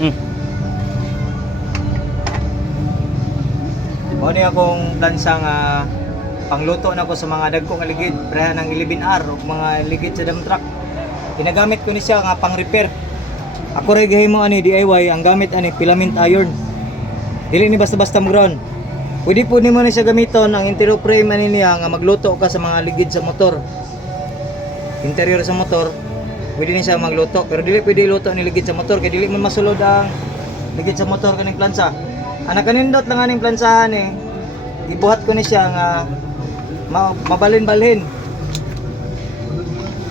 Hmm. O ni akong plansa nga pangluto na ko sa mga dagko nga ligid, breha ng 11R o mga ligid sa dump truck. Ginagamit ko ni siya nga pang repair. Ako ray gihimo ani DIY, ang gamit ani filament iron. Dili ni basta-basta mo ground. Pwede po nimo ni siya gamiton ang interior frame ani niya nga magluto ka sa mga ligid sa motor. Interior sa motor, pwede ni siya magluto, pero dili pwede luto ni ligid sa motor kay dili man masulod ang ligid sa motor kaning plansa. Ana kanindot lang aning plansahan ibuhat ko ni siya nga mabalhin-balhin.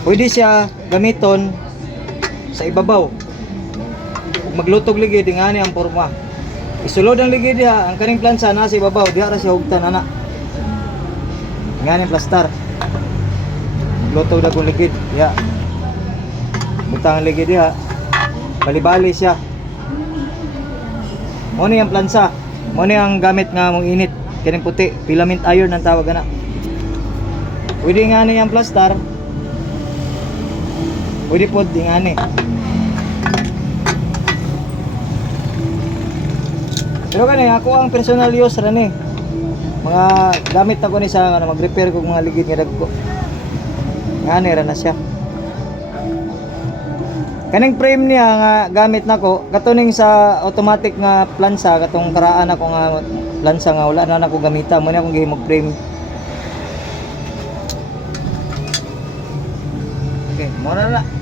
Pwede siya gamiton sa ibabaw. Maglutog ligid nga ni ang porma. Isulod ang ligid diha, ang kaning plansa na sa ibabaw, diha ra siya hugtan ana. Nga ni plastar. Maglutog na kung ligid, diha. Butang ang ligid diha. Bali-bali siya. Mo ni ang plansa. Mo ni ang gamit nga mong init. Kaning puti, filament iron ang tawag ana. Pwede nga ni ang plastar. Pwede po di nga ni. Pero kani ako ang personal use ra ni. Mga gamit ako ni sa mag-repair kog mga ligid nga dagko. Ngani ra na siya. Kaning frame niya nga gamit nako katuning sa automatic nga plansa katong karaan ako nga plansa nga wala na nako gamita mo na akong gihimog frame. Okay, mo na.